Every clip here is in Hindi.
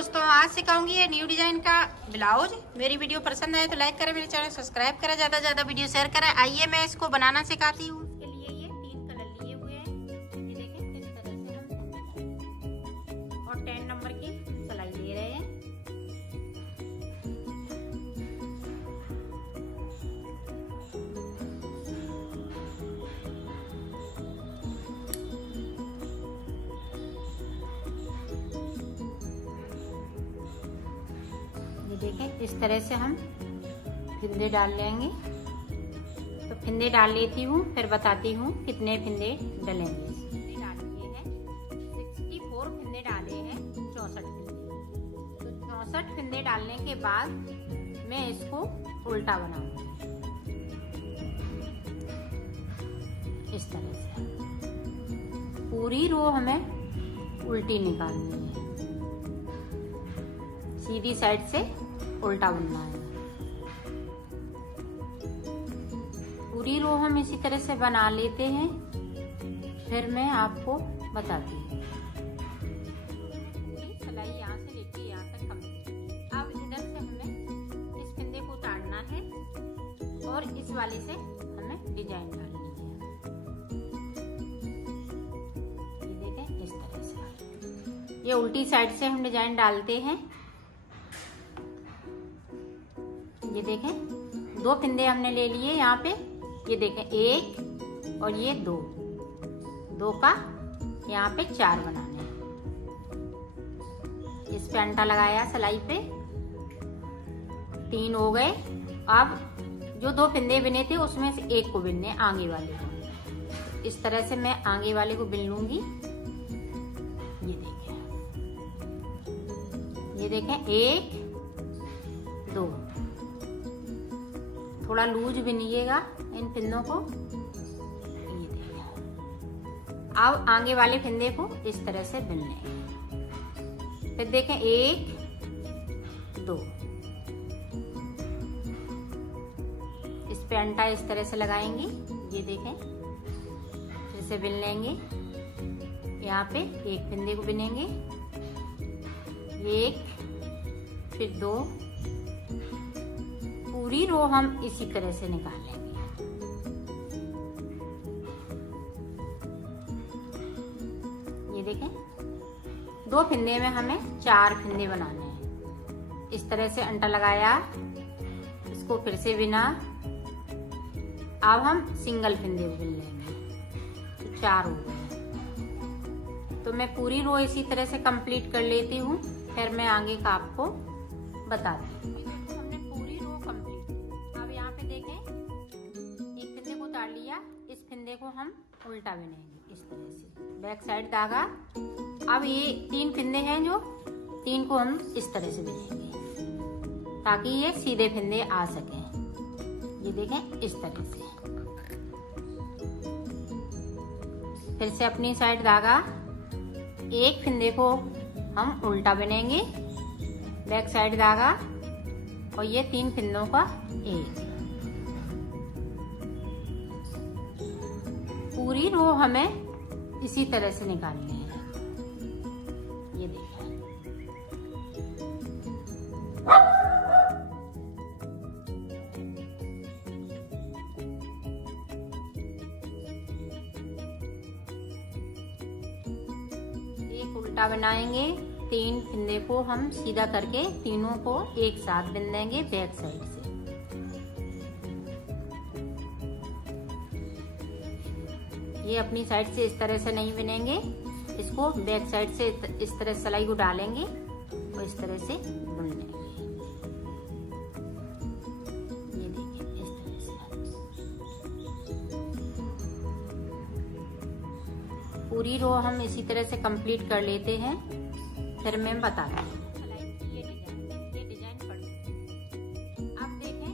दोस्तों, आज सिखाऊंगी ये न्यू डिजाइन का ब्लाउज। मेरी वीडियो पसंद आए तो लाइक करें, मेरे चैनल सब्सक्राइब करें, ज्यादा से ज्यादा वीडियो शेयर करें। आइए मैं इसको बनाना सिखाती हूँ। इसके लिए ये 3 कलर लिए हुए हैं, ये देखें किस तरह से हम और 10 नंबर की सिलाई ले रहे हैं। ये देखें इस तरह से हम फिंदे डाल लेंगे। तो फिंदे डाल लेती हूँ, फिर बताती हूँ कितने फिंदे डलेंगे। फिंदे डाल लिए हैं 64 फिंदे डाले हैं, 64 फिंदे। तो 64 फिंदे डालने के बाद मैं इसको उल्टा बनाऊंगी इस तरह से। पूरी रो हमें उल्टी निकालनी है, सीधी साइड से उल्टा बनना है। पूरी रो हम इसी तरह से बना लेते हैं, फिर मैं आपको बताती हूँ। सिलाई यहाँ से लेके यहाँ तक कंप्लीट। अब इधर से हमें इस फिंदे को उतारना है और इस वाले से हमें डिजाइन डालनी है। ये देखें इस तरह से, ये उल्टी साइड से हम डिजाइन डालते हैं। ये देखें 2 फिंदे हमने ले लिए यहाँ पे। ये देखें 1 और ये 2 का यहाँ पे 4 बनाने हैं। इस पे अंटा लगाया सिलाई पे, 3 हो गए। अब जो 2 फिंदे बिने थे उसमें से 1 को बिनने, आगे वाले को। इस तरह से मैं आगे वाले को बिन लूंगी। ये देखें 1 2, थोड़ा लूज बिनिएगा इन फिंदों को। ये देखिए, अब आगे वाले फिंदे को इस तरह से बिन लेंगे। फिर देखें 1 2, इस पे अंटा इस तरह से लगाएंगे। ये देखें, फिर से बिन लेंगे। यहाँ पे 1 फिंदे को बिनेंगे, 1 फिर 2। पूरी रो हम इसी तरह से निकालेंगे। ये देखें 2 फिंदे में हमें 4 फिंदे बनाने हैं। इस तरह से अंटा लगाया, इसको फिर से बिना। अब हम सिंगल फिंदे बिन लेंगे, तो 4 हो गए। तो मैं पूरी रो इसी तरह से कंप्लीट कर लेती हूँ, फिर मैं आगे का आपको बताती हूँ। इस फिंदे को हम उल्टा बिनेंगे इस तरह से, बैक साइड धागा। अब ये 3 फिंदे हैं, जो 3 को हम इस तरह से बिनेंगे ताकि ये सीधे फिंदे आ सकें। ये देखें इस तरह से। फिर से अपनी साइड धागा, 1 फिंदे को हम उल्टा बिनेंगे, बैक साइड धागा, और ये 3 फिंदों का 1। पूरी रो हमें इसी तरह से निकालनी है। ये देखिए, एक उल्टा बनाएंगे, 3 फिंदे को हम सीधा करके तीनों को एक साथ बिन देंगे बैक साइड से। ये अपनी साइड से इस तरह से नहीं बिनेंगे, इसको बैक साइड से इस तरह सिलाई को डालेंगे और इस तरह से बुन लेंगे। ये देखिए इस तरह से पूरी रो हम इसी तरह से कंप्लीट कर लेते हैं, फिर मैं बताती हूँ। ये डिजाइन पड़ गई। अब देखें,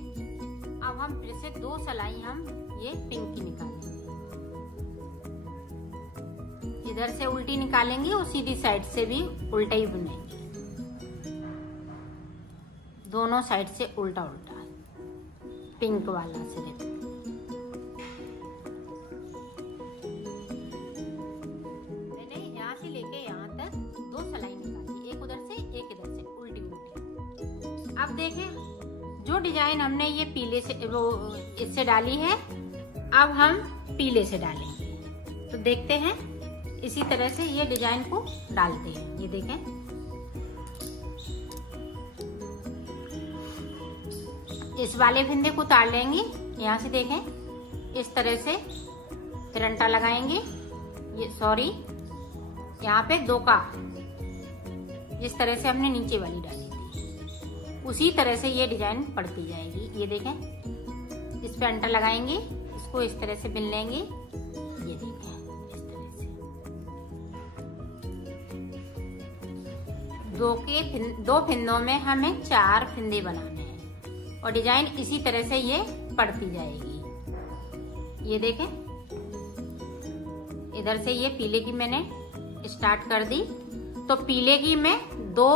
अब हम फिर से 2 सिलाई हम ये पिंक की निकालेंगे। इधर से उल्टी निकालेंगे और सीधी साइड से भी उल्टा ही बुनेंगे, दोनों साइड से उल्टा उल्टा, पिंक वाला से। मैंने यहाँ से लेके यहाँ तक 2 सिलाई निकाली, एक उधर से एक इधर से। अब देखें जो डिजाइन हमने ये पीले से वो इससे डाली है, अब हम पीले से डालेंगे। तो देखते हैं, इसी तरह से ये डिजाइन को डालते हैं। ये देखें, इस वाले फिंदे को उतार लेंगे यहाँ से, देखें इस तरह से, फिर अंटा लगाएंगे। ये सॉरी, यहाँ पे 2 का जिस तरह से हमने नीचे वाली डाली थी, उसी तरह से ये डिजाइन पड़ती जाएगी। ये देखें, इस पे अंटा लगाएंगे, इसको इस तरह से बिन लेंगे। ये देखें इस तरह से 2 फिंदों में हमें 4 फिंदे बनाने हैं और डिजाइन इसी तरह से ये पड़ती जाएगी। ये देखें, इधर से ये पीले की मैंने स्टार्ट कर दी, तो पीले की मैं 2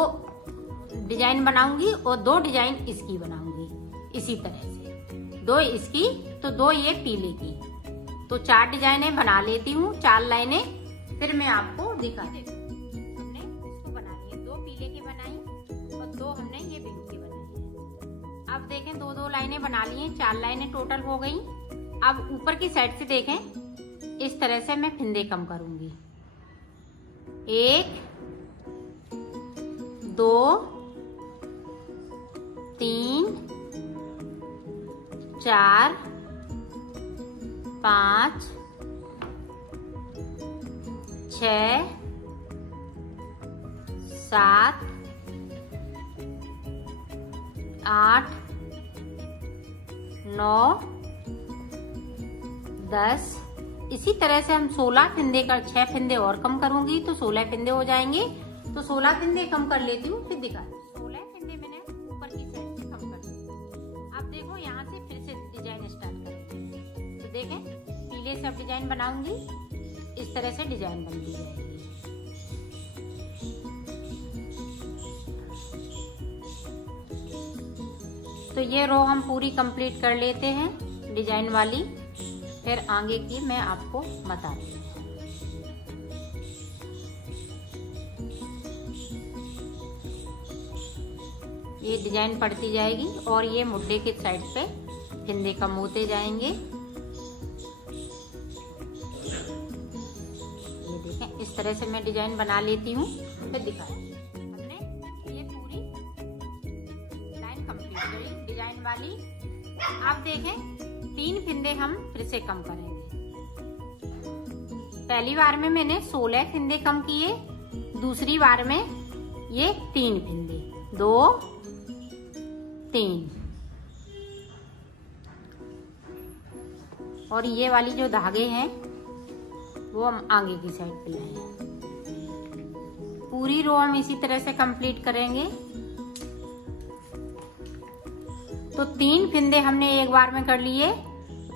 डिजाइन बनाऊंगी और 2 डिजाइन इसकी बनाऊंगी। इसी तरह से 2 इसकी तो 2 ये पीले की, तो 4 डिजाइनें बना लेती हूँ, 4 लाइनें, फिर मैं आपको दिखा देती हूँ। हमने इसको बना लिया, 2 पीले की बनाई और 2 हमने ये ब्लू की बनाई। अब देखें 2-2 लाइनें बना ली हैं, 4 लाइनें टोटल हो गई। अब ऊपर की साइड से देखें, इस तरह से मैं फिंदे कम करूंगी। 1 2 3 4 5 6 7 8 9 10। इसी तरह से हम 16 फिंदे का 6 फिंदे और कम करूंगी तो 16 फिंदे हो जाएंगे। तो 16 फिंदे कम कर लेती हूँ, फिर दिखा। 16 फिंदे मैंने ऊपर की साइड से कम कर दी। अब देखो यहाँ से फिर से डिजाइन स्टार्ट करेंगे। तो देखें, पीले से अब डिजाइन बनाऊंगी, इस तरह से डिजाइन बनती जाएगी। तो ये रो हम पूरी कंप्लीट कर लेते हैं डिजाइन वाली, फिर आगे की मैं आपको बताती हूँ। ये डिजाइन पड़ती जाएगी और ये मुड्डे के साइड पे फिंदे कम होते जाएंगे। ये देखें, इस तरह से मैं डिजाइन बना लेती हूँ, फिर दिखाती हूँ। हमने ये पूरी लाइन कंप्लीट करी डिजाइन वाली। अब देखें, 3 फिंदे हम फिर से कम करेंगे। पहली बार में मैंने 16 फिंदे कम किए, दूसरी बार में ये 3 फिंदे, 2 3, और ये वाली जो धागे हैं वो हम आगे की साइड पे लाए। पूरी रो हम इसी तरह से कंप्लीट करेंगे। तो 3 फिंदे हमने एक बार में कर लिए,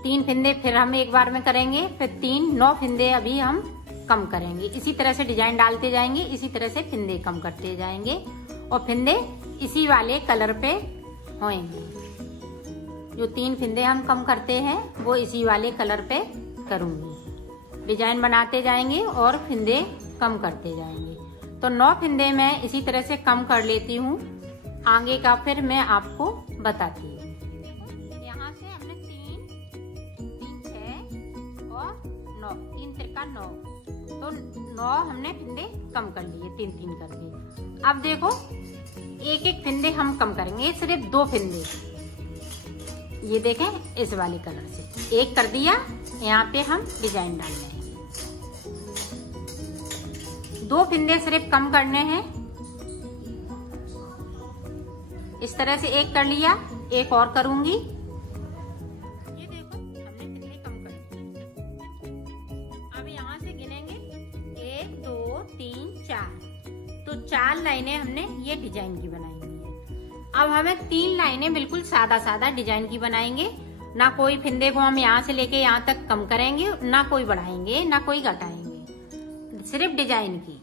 3 फिंदे फिर हम एक बार में करेंगे, फिर 9 फिंदे अभी हम कम करेंगे। इसी तरह से डिजाइन डालते जाएंगे, इसी तरह से फिंदे कम करते जाएंगे और फिंदे इसी वाले कलर पे होंगे। जो 3 फिंदे हम कम करते हैं वो इसी वाले कलर पे करूंगी। डिजाइन बनाते जाएंगे और फिंदे कम करते जाएंगे। तो 9 फिंदे मैं इसी तरह से कम कर लेती हूँ, आगे का फिर मैं आपको बताती हूँ। यहाँ से हमने 3 6 और 9, 3 त्रिका 9, तो 9 हमने फिंदे कम कर लिए 3-3 करके। अब देखो, एक फिंदे हम कम करेंगे, सिर्फ 2 फिंदे। ये देखें, इस वाले कलर से 1 कर दिया, यहाँ पे हम डिजाइन डाल रहे हैं। 2 फिंदे सिर्फ कम करने हैं, इस तरह से 1 कर लिया, 1 और करूंगी। ये देखो, हमने फिंदे कम कर दिए। अब यहाँ से गिनेंगे 1 2 3 4, तो 4 लाइनें हमने ये डिजाइन की बनाई हुई है। अब हमें 3 लाइनें बिल्कुल सादा सादा डिजाइन की बनाएंगे। ना कोई फिंदे को हम यहाँ से लेके यहाँ तक कम करेंगे, ना कोई बढ़ाएंगे, ना कोई घटाएंगे, सिर्फ डिजाइन की।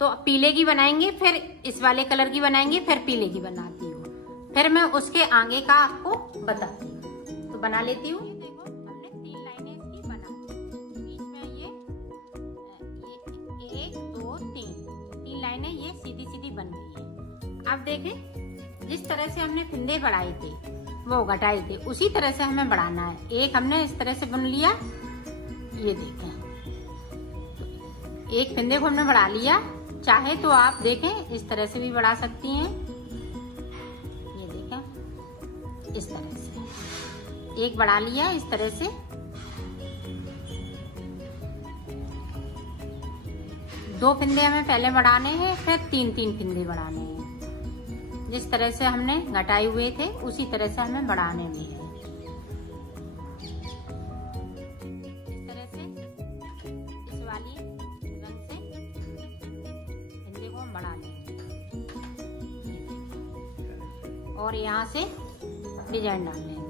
तो पीले की बनाएंगे, फिर इस वाले कलर की बनाएंगे, फिर पीले की बनाती हूँ, फिर मैं उसके आगे का आपको बताती हूँ। तो बना लेती हूँ। देखो, हमने 3 लाइनें इसकी बना दी। बीच में ये 1 2 3 लाइनें ये सीधी सीधी बन गई है। अब देखें, जिस तरह से हमने फिंदे बढ़ाए थे वो घटाए थे उसी तरह से हमें बढ़ाना है। एक हमने इस तरह से बुन लिया, ये देखें, एक फिंदे को हमने बढ़ा लिया। चाहे तो आप देखें इस तरह से भी बढ़ा सकती हैं, ये देखें इस तरह से एक बढ़ा लिया इस तरह से। दो फिंदे हमें पहले बढ़ाने हैं, फिर तीन तीन फिंदे बढ़ाने हैं। जिस तरह से हमने घटाए हुए थे उसी तरह से हमें बढ़ाने भी है। इस तरह से इस वाली रंग से फिंदे को हम बढ़ा लेंगे और यहाँ से डिजाइन डाल लेंगे।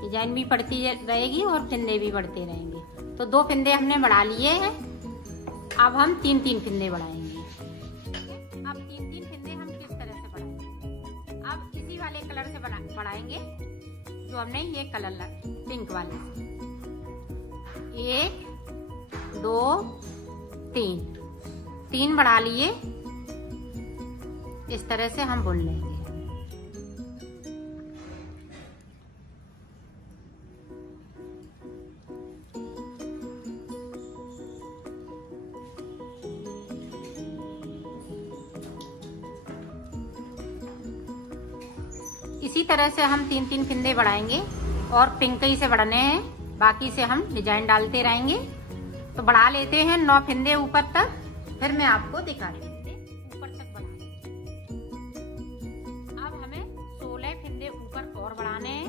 डिजाइन भी बढ़ती रहेगी और फिंदे भी बढ़ते रहेंगे। तो दो फिंदे हमने बढ़ा लिए हैं, अब हम तीन तीन फिंदे बढ़ाएंगे। अब तीन तीन फिंदे हम किस तरह से बढ़ाएंगे? अब इसी वाले कलर से बढ़ाएंगे जो हमने ये कलर पिंक वाले से। एक, दो, तीन बढ़ा लिए। इस तरह से हम बुन लेंगे। इसी तरह से हम तीन तीन फिंदे बढ़ाएंगे और पिंक ही से बढ़ने हैं, बाकी से हम डिजाइन डालते रहेंगे। तो बढ़ा लेते हैं 9 फिंदे ऊपर तक, फिर मैं आपको दिखा रही हूँ। ऊपर तक बढ़ाने, अब हमें 16 फिंदे ऊपर और बढ़ाने हैं।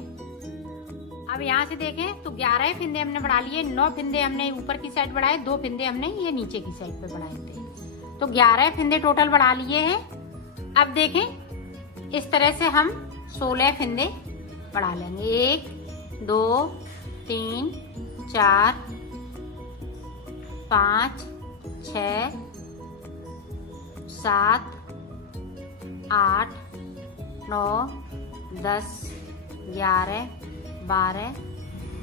अब यहाँ से देखें तो 11 फिंदे हमने बढ़ा लिए। 9 फिंदे हमने ऊपर की साइड बढ़ाए, 2 फिंदे हमने ये नीचे की साइड पे बढ़ाए थे। तो 11 फिंदे टोटल बढ़ा लिए हैं। अब देखें इस तरह से हम 16 फिंदे बढ़ा लेंगे। 1, 2, 3, 4, 5, 6, 7, 8, 9, 10, 11, 12,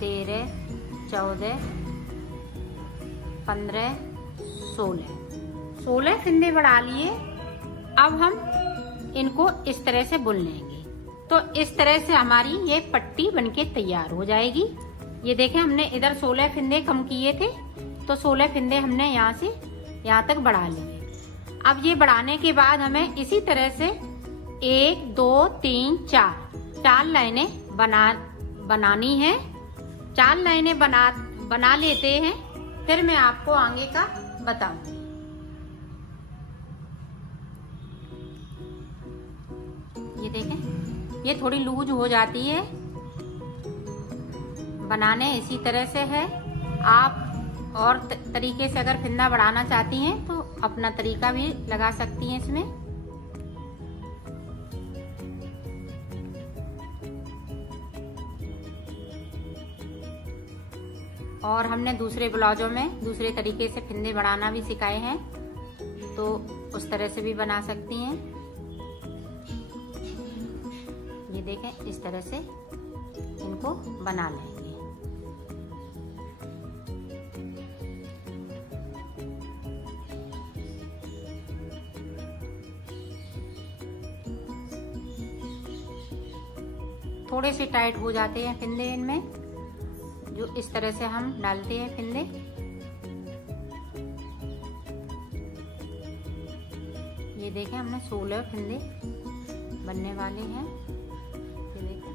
13, 14, 15, 16 फिंदे बढ़ा लिए। अब हम इनको इस तरह से बुन लेंगे। तो इस तरह से हमारी ये पट्टी बनके तैयार हो जाएगी। ये देखें हमने इधर 16 फिंदे कम किए थे, तो 16 फिंदे हमने यहाँ से यहाँ तक बढ़ा लिए। अब ये बढ़ाने के बाद हमें इसी तरह से 1, 2, 3, 4 लाइनें बनानी है। 4 लाइनें बना लेते हैं, फिर मैं आपको आगे का बताऊंगी। ये देखें ये थोड़ी लूज हो जाती है, बनाने इसी तरह से है। आप और तरीके से अगर फिंदा बढ़ाना चाहती हैं तो अपना तरीका भी लगा सकती हैं इसमें। और हमने दूसरे ब्लाउजों में दूसरे तरीके से फिंदे बढ़ाना भी सिखाए हैं, तो उस तरह से भी बना सकती हैं। ये देखें इस तरह से इनको बना लेंगे। थोड़े से टाइट हो जाते हैं फिंदे इनमें, जो इस तरह से हम डालते हैं फिंदे। ये देखें हमने 16 फिंदे बनने वाले हैं। ये देखें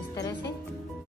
इस तरह से